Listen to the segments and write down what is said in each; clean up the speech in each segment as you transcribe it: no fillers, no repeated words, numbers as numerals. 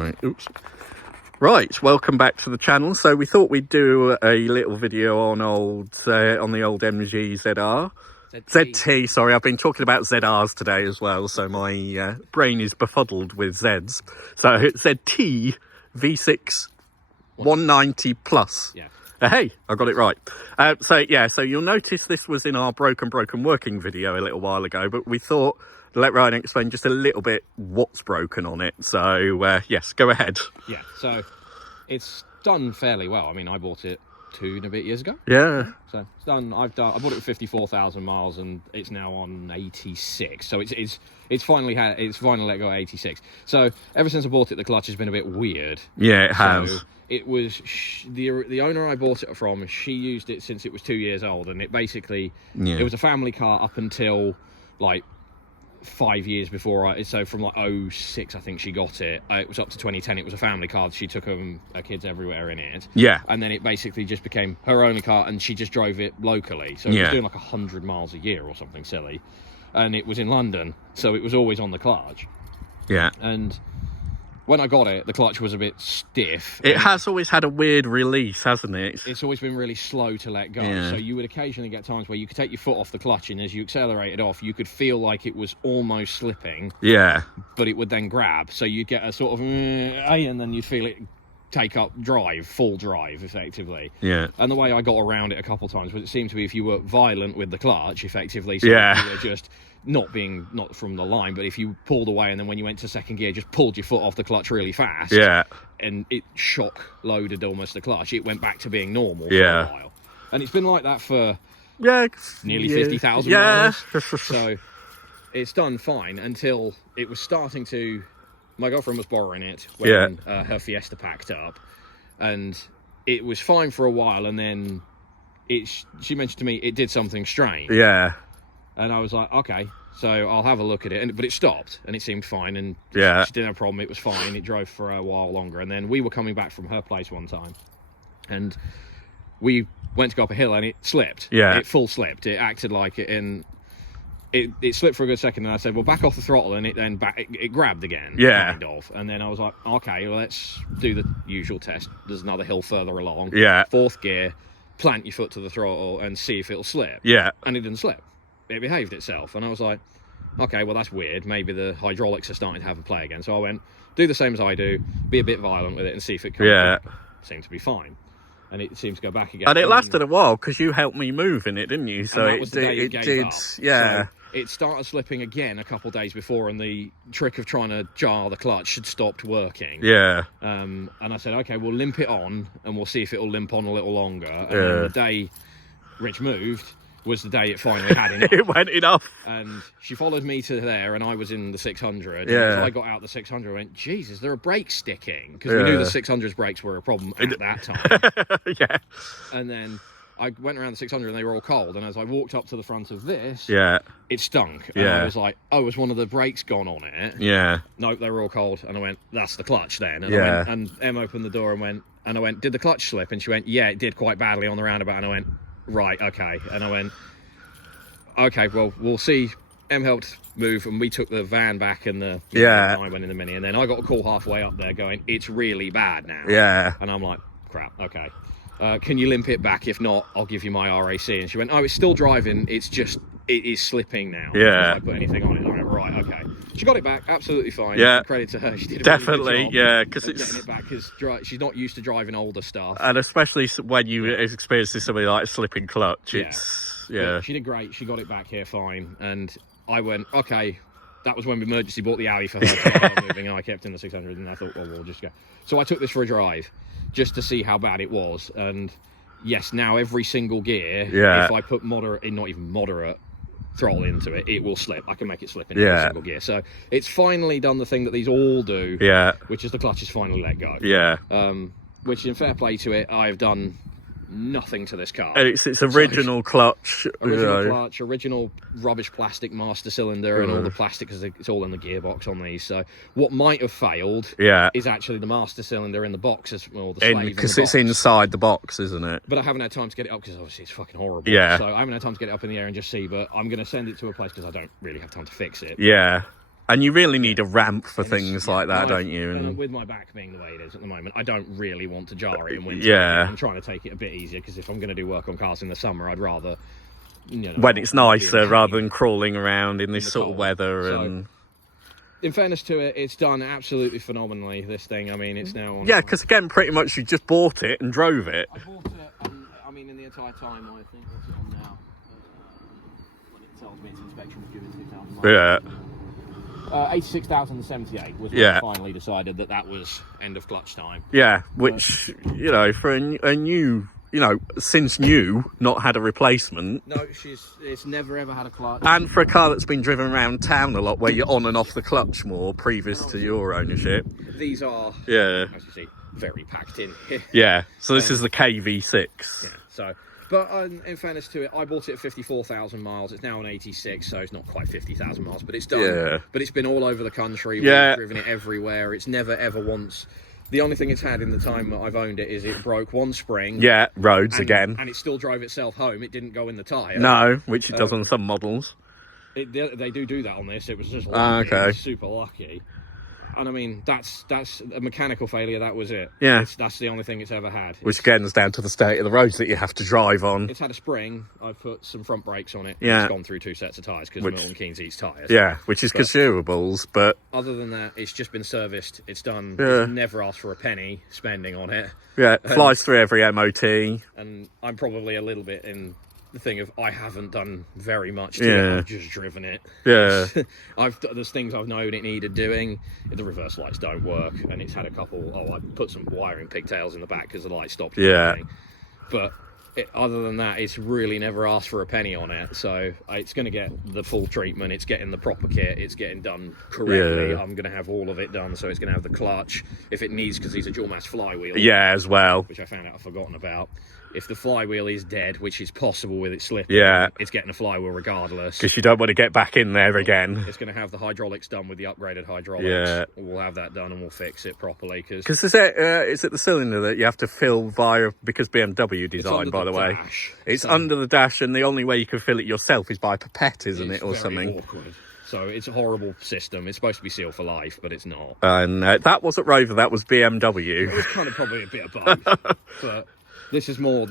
Right, oops. Right, welcome back to the channel. So we thought we'd do a little video on the old MG ZR. ZT, sorry, I've been talking about ZRs today as well, so my brain is befuddled with Zs. So ZT V6 190 plus. Yeah. Hey, I got it right. So you'll notice this was in our broken working video a little while ago, but we thought let Ryan explain just a little bit what's broken on it. So yes, go ahead. Yeah, so it's done fairly well. I mean, I bought it 2 and a bit years ago. Yeah. So it's done. I bought it with 54,000 miles, and it's now on 86. So it's finally let go at 86. So ever since I bought it, the clutch has been a bit weird. Yeah, it has. So it was the owner I bought it from. She used it since it was 2 years old, and it basically it was a family car up until like 5 years before so from like 06 I think she got it. It was up to 2010. It was a family car. She took her kids everywhere in it. Yeah. And then it basically just became her only car, and she just drove it locally. So it was doing like 100 miles a year or something silly. And it was in London, so it was always on the clutch. Yeah. And when I got it, the clutch was a bit stiff. It has always had a weird release, hasn't it? It's always been really slow to let go. Yeah. So you would occasionally get times where you could take your foot off the clutch, and as you accelerated off, you could feel like it was almost slipping. Yeah. But it would then grab. So you'd get a sort of, and then you'd feel it take up full drive, effectively. Yeah. And the way I got around it a couple of times was it seemed to be if you were violent with the clutch, effectively. So Yeah. you were just not from the line, but if you pulled away and then when you went to second gear, just pulled your foot off the clutch really fast. Yeah. And it shock loaded almost the clutch. It went back to being normal for Yeah. a while. And it's been like that for nearly 50,000 yeah. miles. So it's done fine until it was starting to... My girlfriend was borrowing it when her Fiesta packed up. And it was fine for a while, and then she mentioned to me it did something strange. Yeah. And I was like, okay, so I'll have a look at it. But it stopped, and it seemed fine. And she didn't have a problem. It was fine. It drove for a while longer. And then we were coming back from her place one time, and we went to go up a hill, and it slipped. Yeah. It full slipped. It acted like it, and it slipped for a good second. And I said, well, back off the throttle. And it then it grabbed again. Yeah. Kind of. And then I was like, okay, well, let's do the usual test. There's another hill further along. Yeah. 4th gear, plant your foot to the throttle and see if it'll slip. Yeah. And it didn't slip. It behaved itself. And I was like, okay, well, that's weird. Maybe the hydraulics are starting to have a play again. So I went, do the same as I do, be a bit violent with it and see if it comes back. Seemed to be fine. And it seemed to go back again. And it lasted a while because you helped me move in it, didn't you? So it did. Yeah. So it started slipping again a couple of days before, and the trick of trying to jar the clutch had stopped working. Yeah. And I said, okay, we'll limp it on, and we'll see if it'll limp on a little longer. And then the day Rich moved was the day it finally had enough. It went enough. And she followed me to there, and I was in the 600. Yeah. And as I got out the 600, I went, Jesus, there are brakes sticking. Because we knew the 600's brakes were a problem at that time. Yeah. And then I went around the 600 and they were all cold. And as I walked up to the front of this, it stunk. And I was like, oh, was one of the brakes gone on it? Yeah. Nope, they were all cold. And I went, that's the clutch then. And Yeah. and Em opened the door and I went, did the clutch slip? And she went, yeah, it did quite badly on the roundabout. And I went, right, okay. And I went, okay, well, we'll see. Em helped move, and we took the van back, and I went in the Mini, and then I got a call halfway up there going, it's really bad now. Yeah. And I'm like, crap, okay. Can you limp it back? If not, I'll give you my RAC. And she went, oh, it's still driving, it's just, it is slipping now. Yeah. If I put anything on it. I went, right, okay. She got it back, absolutely fine. Yeah. Credit to her, she did a Definitely, really good job yeah, because it's... getting it back, because she's not used to driving older stuff. And especially when you experience something like a slipping clutch, Yeah, she did great. She got it back here fine, and I went, okay. That was when we emergency bought the Audi for her to keep moving, and I kept in the 600, and I thought, well, we'll just go. So I took this for a drive, just to see how bad it was, and yes, now every single gear, if I put not even moderate throttle into it, it will slip. I can make it slip in every single gear. So it's finally done the thing that these all do, which is the clutch is finally let go. Yeah. Which, in fair play to it, I've done nothing to this car. And it's original clutch. Original clutch, original rubbish plastic master cylinder, and all the plastic, because it's all in the gearbox on these. So what might have failed is actually the master cylinder in the box, or the slave because it's inside the box, isn't it? But I haven't had time to get it up, because obviously it's fucking horrible. Yeah. So I haven't had time to get it up in the air and just see, but I'm going to send it to a place, because I don't really have time to fix it. Yeah. And you really need a ramp for things like that, don't you? And with my back being the way it is at the moment, I don't really want to jar it in winter. Yeah. I'm trying to take it a bit easier, because if I'm going to do work on cars in the summer, I'd rather, when it's nicer, rather than crawling around in this sort of weather. So, and in fairness to it, it's done absolutely phenomenally, this thing. I mean, it's now on... Yeah, because again, pretty much you just bought it and drove it. I bought it, I mean, in the entire time, I think, what's it on now? When it tells me its inspection was due in 2000 miles. Yeah. 86,078 was when I finally decided that was end of clutch time. Yeah, which, for a new, since new, not had a replacement. No, it's never ever had a clutch. And for a car that's been driven around town a lot, where you're on and off the clutch more previous to your ownership. These are, yeah, as you see, very packed in here. Yeah, so this is the KV6. Yeah, so... But in fairness to it, I bought it at 54,000 miles. It's now on 86, so it's not quite 50,000 miles, but it's done. Yeah. But it's been all over the country. Yeah. We've driven it everywhere. It's never, ever once... The only thing it's had in the time that I've owned it is it broke one spring. Yeah, roads again. And it still drove itself home. It didn't go in the tyre. No, which it does on some models. They do that on this. It was just lucky. Okay. Super lucky. And I mean, that's a mechanical failure. That was it. Yeah. That's the only thing it's ever had. Which again is down to the state of the roads that you have to drive on. It's had a spring. I've put some front brakes on it. Yeah. It's gone through 2 sets of tyres, because Milton Keynes eats tyres. Yeah, which is consumables, but... Other than that, it's just been serviced. It's done. Yeah. It's never asked for a penny spending on it. Yeah, it flies through every MOT. And I'm probably a little bit in the thing of I haven't done very much to it. I've just driven it. Yeah. There's things I've known it needed doing. The reverse lights don't work, and it's had a couple. I put some wiring pigtails in the back because the light stopped. Yeah. But other than that, it's really never asked for a penny on it. So it's going to get the full treatment. It's getting the proper kit. It's getting done correctly. Yeah. I'm going to have all of it done. So it's going to have the clutch if it needs, because these are dual mass flywheel. Yeah, as well. Which I found out I've forgotten about. If the flywheel is dead, which is possible with it slipping, it's getting a flywheel regardless. Because you don't want to get back in there again. It's going to have the hydraulics done with the upgraded hydraulics. Yeah. We'll have that done and we'll fix it properly. Because is it the cylinder that you have to fill via, because BMW design, by the way? It's under the dash, and the only way you can fill it yourself is by pipette, isn't it, or something? Awkward. So it's a horrible system. It's supposed to be sealed for life, but it's not. And that wasn't Rover, that was BMW. It was kind of probably a bit of both. But this is more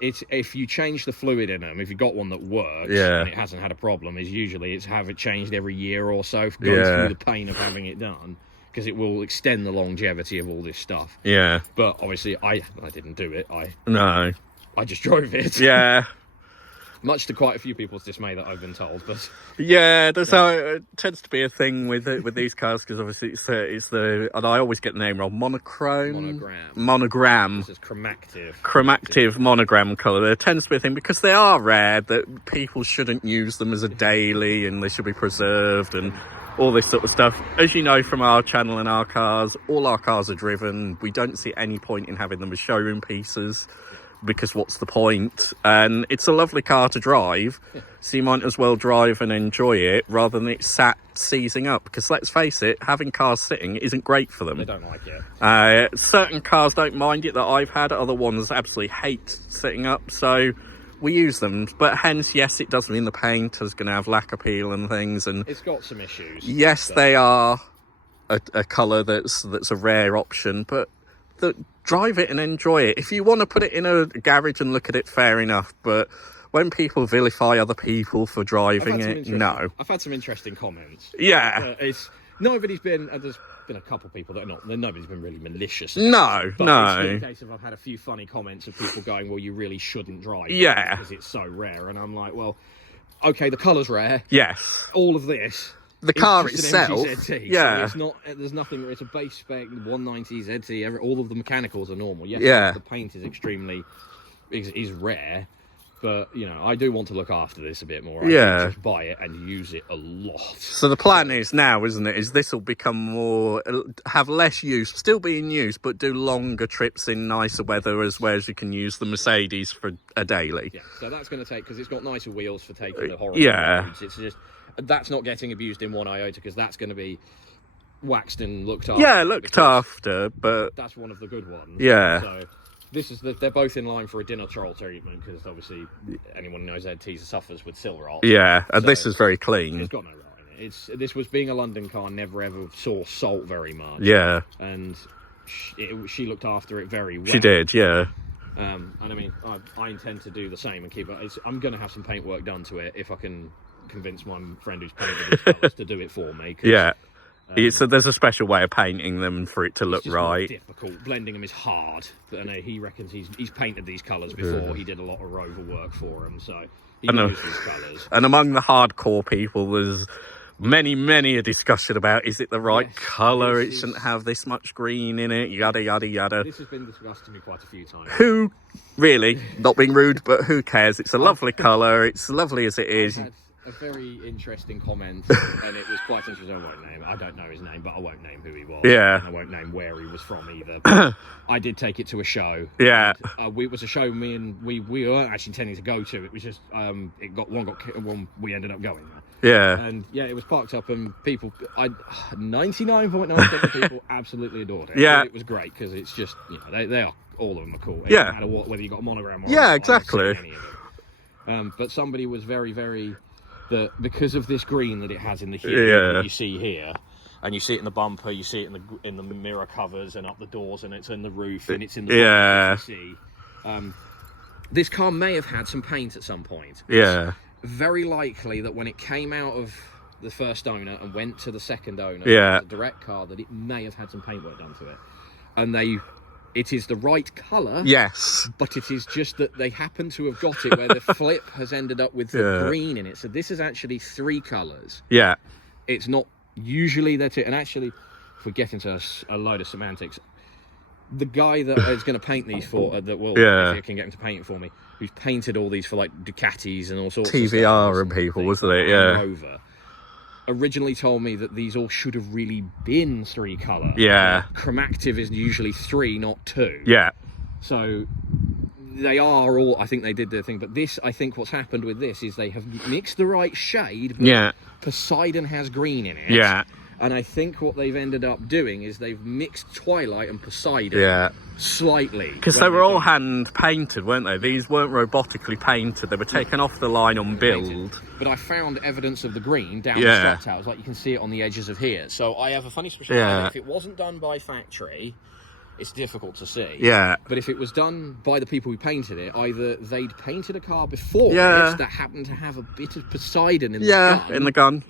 it's if you change the fluid in them, if you've got one that works and it hasn't had a problem, is usually it's have it changed every year or so, going through the pain of having it done, because it will extend the longevity of all this stuff. Yeah. But obviously I didn't do it. I just drove it. Yeah. Much to quite a few people's dismay, that I've been told. But yeah, it tends to be a thing with these cars, because obviously it's the, and I always get the name wrong, Monogram. This is chromatic. Chromatic monogram colour. There tends to be a thing, because they are rare, that people shouldn't use them as a daily, and they should be preserved and all this sort of stuff. As you know from our channel and our cars, all our cars are driven. We don't see any point in having them as showroom pieces, because what's the point? And it's a lovely car to drive, so you might as well drive and enjoy it rather than it sat seizing up, because let's face it, having cars sitting isn't great for them. They don't like it. Certain cars don't mind it that I've had, other ones absolutely hate sitting up, so we use them. But hence, yes, it does mean the paint is going to have lack appeal and things, and it's got some issues. Yes, they are a colour that's a rare option, but drive it and enjoy it. If you want to put it in a garage and look at it, fair enough, but when people vilify other people for driving it, no. I've had some interesting comments. Yeah. There's been a couple of people that are not, nobody's been really malicious. No. It's been a case of I've had a few funny comments of people going, well, you really shouldn't drive it because it's so rare. And I'm like, well, okay, the colour's rare. Yes. All of this. The car itself, so it's not. There's nothing. It's a base spec 190 ZT. All of the mechanicals are normal. Yes, the paint is extremely is rare, but I do want to look after this a bit more. I just buy it and use it a lot. So the plan is now, isn't it? Is this will become more, have less use, still be in use, but do longer trips in nicer weather, as well as you can use the Mercedes for a daily. Yeah, so that's going to take, because it's got nicer wheels for taking the horrible roads. It's just. That's not getting abused in one iota, because that's going to be waxed and looked after. Yeah, looked after, but that's one of the good ones. Yeah. So this is they're both in line for a dinner troll treatment, because obviously anyone who knows ZT suffers with silver rot. Yeah, and this is very clean. It's got no rot in This was being a London car, never ever saw salt very much. Yeah. And she looked after it very well. She did, yeah. And I mean, I intend to do the same and keep it. I'm going to have some paint work done to it if I can convince my friend who's painted these colours to do it for me. Yeah. So there's a special way of painting them for it to look right. It's difficult. Blending them is hard. But I know he reckons he's painted these colours before. He did a lot of rover work for them, so he knows these colours. And among the hardcore people, there's many a discussion about, is it the right colour? It shouldn't have this much green in it, yada yada yada. This has been discussed to me quite a few times. Who really, not being rude, but who cares? It's a lovely colour. It's lovely as it is. A very interesting comment, and it was quite interesting. I don't know his name, but I won't name who he was. Yeah. I won't name where he was from either. But I did take it to a show. Yeah. And, it was a show we weren't actually intending to go to. It was just one we ended up going there. Yeah. And yeah, it was parked up, and 99.9% of people absolutely adored it. Yeah. It was great because it's just, they are, all of them are cool. Yeah. No matter whether you got a Monogram or yeah, exactly. any of them. But somebody was very that because of this green that it has in the hue that you see here, and you see it in the bumper, you see it in the mirror covers and up the doors, and it's in the roof, and it's in the you see. This car may have had some paint at some point. Yeah. It's very likely that when it came out of the first owner and went to the second owner, the direct car, that it may have had some paintwork done to it, and it is the right colour. Yes. But it is just that they happen to have got it where the flip has ended up with the green in it. So this is actually 3 colours. Yeah. It's not usually that it... And actually, if we get into a load of semantics, the guy that is going to paint these for... if he can get him to paint it for me, who's painted all these for, like, Ducatis and all sorts TVR of stuff. and people, wasn't it? Yeah. Rover. Originally told me that these all should have really been 3 colour. Yeah. Chromactive is usually 3, not 2. Yeah. So they are all, I think they did their thing, but this, I think what's happened with this is they have mixed the right shade, but Poseidon has green in it. Yeah. And I think what they've ended up doing is they've mixed Twilight and Poseidon slightly. Because they were all hand painted, weren't they? These weren't robotically painted. They were taken off the line on build. But I found evidence of the green down the stop towers, like you can see it on the edges of here. So I have a funny suspicion that if it wasn't done by factory, it's difficult to see. Yeah. But if it was done by the people who painted it, either they'd painted a car before it that happened to have a bit of Poseidon in the gun. Yeah, in the gun,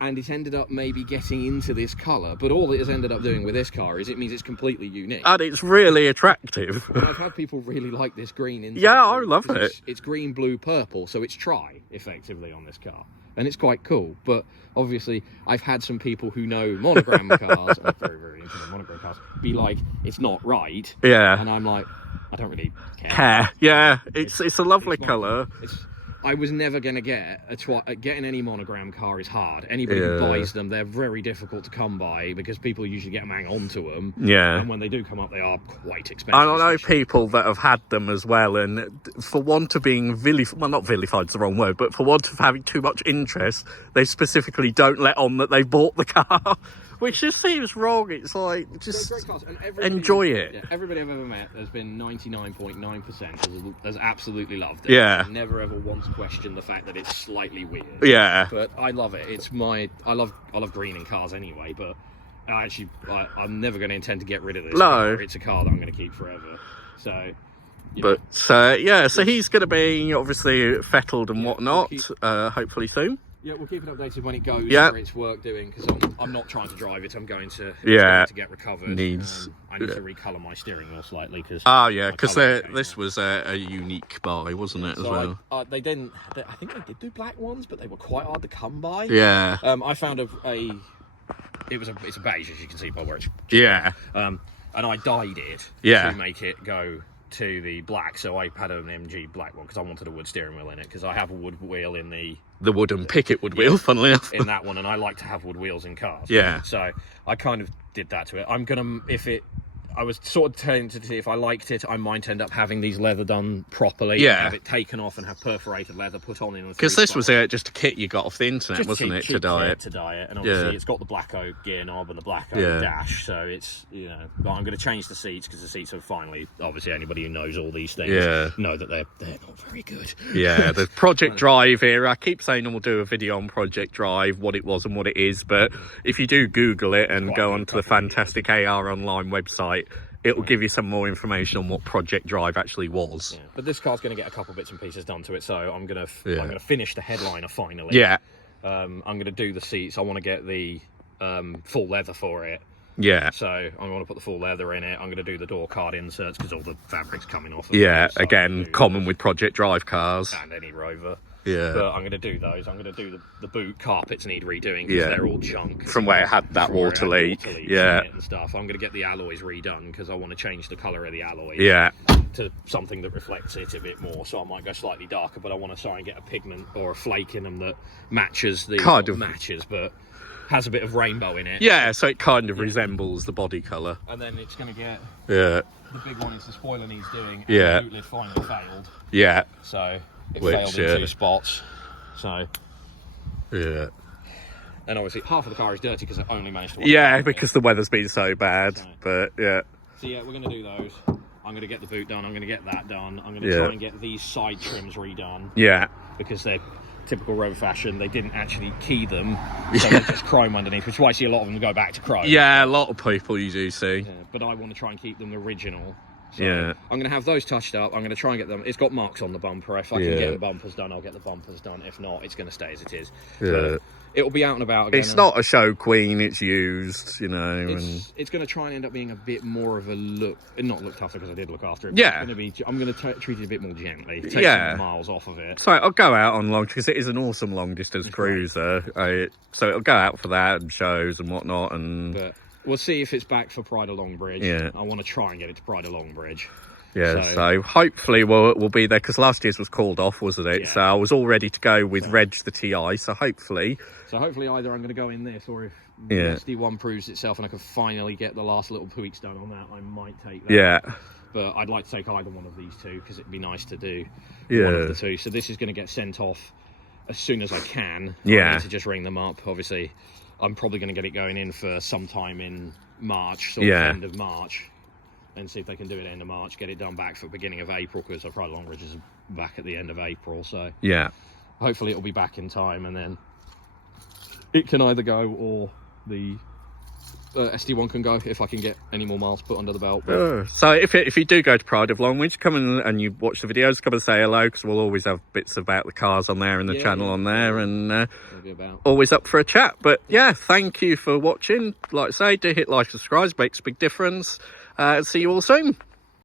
and it ended up maybe getting into this colour. But all it has ended up doing with this car is it means it's completely unique. And it's really attractive. And I've had people really like this green inside. Yeah, I love it. It's green, blue, purple, so it's tri, effectively, on this car. And it's quite cool. But obviously, I've had some people who know Monogram cars, I'm very into the Monogram cars, be like, it's not right. Yeah. And I'm like, I don't really care. Yeah, it's a lovely colour. I was never going to get getting any Monogram car is hard. Anybody who buys them, they're very difficult to come by because people usually get them hang on to them. Yeah. And when they do come up, they are quite expensive. I know people that have had them as well, and for want of being not vilified is the wrong word, but for want of having too much interest, they specifically don't let on that they bought the car. Which just seems wrong. It's like, just enjoy it. Yeah, everybody I've ever met, there's been 99.9% has absolutely loved it. Yeah. I've never ever once questioned the fact that it's slightly weird. Yeah. But I love it. I love green in cars anyway, but I'm never going to intend to get rid of this car. It's a car that I'm going to keep forever. So... But, so he's going to be obviously fettled and whatnot, hopefully soon. Yeah, we'll keep it updated when it goes for its work doing, because I'm not trying to drive it. I'm going to get recovered. I need to recolour my steering wheel slightly. Because this was a unique buy, wasn't it, as well? I think they did do black ones, but they were quite hard to come by. Yeah. I found it's a beige, as you can see by where it's... and I dyed it to make it go to the black, so I had an MG black one because I wanted a wood steering wheel in it, because I have a wood wheel in the wooden picket wood wheel, funnily enough, in that one, and I like to have wood wheels in cars. So I kind of did that to it. I was sort of tempted to see if I liked it, I might end up having these leather done properly. Yeah. Have it taken off and have perforated leather put on in. Because this was just a kit you got off the internet, wasn't it, to dye it? To dye it, and obviously it's got the black oak gear knob and the black oak dash, so it's, you know. But I'm going to change the seats because the seats are finally, obviously, anybody who knows all these things know that they're not very good. Yeah, the Project Drive here. I keep saying we'll do a video on Project Drive, what it was and what it is, but if you do Google it and go onto the fantastic AR Online website, it will give you some more information on what Project Drive actually was. Yeah. But this car's going to get a couple bits and pieces done to it, so I'm going to finish the headliner finally. Yeah. I'm going to do the seats. I want to get the full leather for it. Yeah. So I want to put the full leather in it. I'm going to do the door card inserts because all the fabric's coming off. Yeah, again, common with Project Drive cars. And any Rover. Yeah. But I'm going to do those. I'm going to do the boot carpets need redoing because they're all junk. From where it had that water leak. Yeah. And stuff. I'm going to get the alloys redone because I want to change the colour of the alloys. Yeah. To something that reflects it a bit more. So I might go slightly darker, but I want to try and get a pigment or a flake in them that matches the... matches, but has a bit of rainbow in it. Yeah, so it kind of resembles the body colour. And then it's going to get... Yeah. The big one is the spoiler needs doing. And yeah. The boot lid finally failed. Yeah. So... It failed in 2 spots, so... Yeah. And obviously, half of the car is dirty because I only managed to... Yeah, because the weather's been so bad, but yeah. So yeah, we're going to do those. I'm going to get the boot done, I'm going to get that done. I'm going to try and get these side trims redone. Yeah. Because they're typical Rover fashion, they didn't actually key them, so they're just chrome underneath, which is why I see a lot of them go back to chrome. Yeah, a lot of people you do see. Yeah, but I want to try and keep them original. So yeah. I'm going to have those touched up. I'm going to try and get them. It's got marks on the bumper. If I can get the bumpers done, I'll get the bumpers done. If not, it's going to stay as it is. Yeah. But it'll be out and about again. It's not a show queen, it's used, you know. It's going to try and end up being a bit more of a look, not look tougher because I did look after it. Yeah. I'm going to treat it a bit more gently. Take some miles off of it. So I'll go out on long, because it is an awesome long distance cruiser. So it'll go out for that and shows and whatnot. But we'll see if it's back for Pride of Longbridge. Yeah. I want to try and get it to Pride of Longbridge. Yeah, so hopefully we'll be there, because last year's was called off, wasn't it? Yeah. So I was all ready to go with Reg the TI, so hopefully either I'm going to go in this, or if the SD1 proves itself and I can finally get the last little tweaks done on that, I might take that. Yeah. But I'd like to take either one of these two, because it'd be nice to do one of the two. So this is going to get sent off as soon as I can. I need to just ring them up. Obviously, I'm probably going to get it going in for sometime in March, sort of end of March. And see if they can do it end of March, get it done back for beginning of April, because I Pride of Longbridge is back at the end of April, so hopefully it'll be back in time, and then it can either go, or the SD1 can go, if I can get any more miles put under the belt. So if you do go to Pride of Longbridge, come and you watch the videos, come and say hello, because we'll always have bits about the cars on there and the channel on there, and always up for a chat. But yeah, thank you for watching. Like I say, do hit like, subscribe, makes a big difference. See you all soon.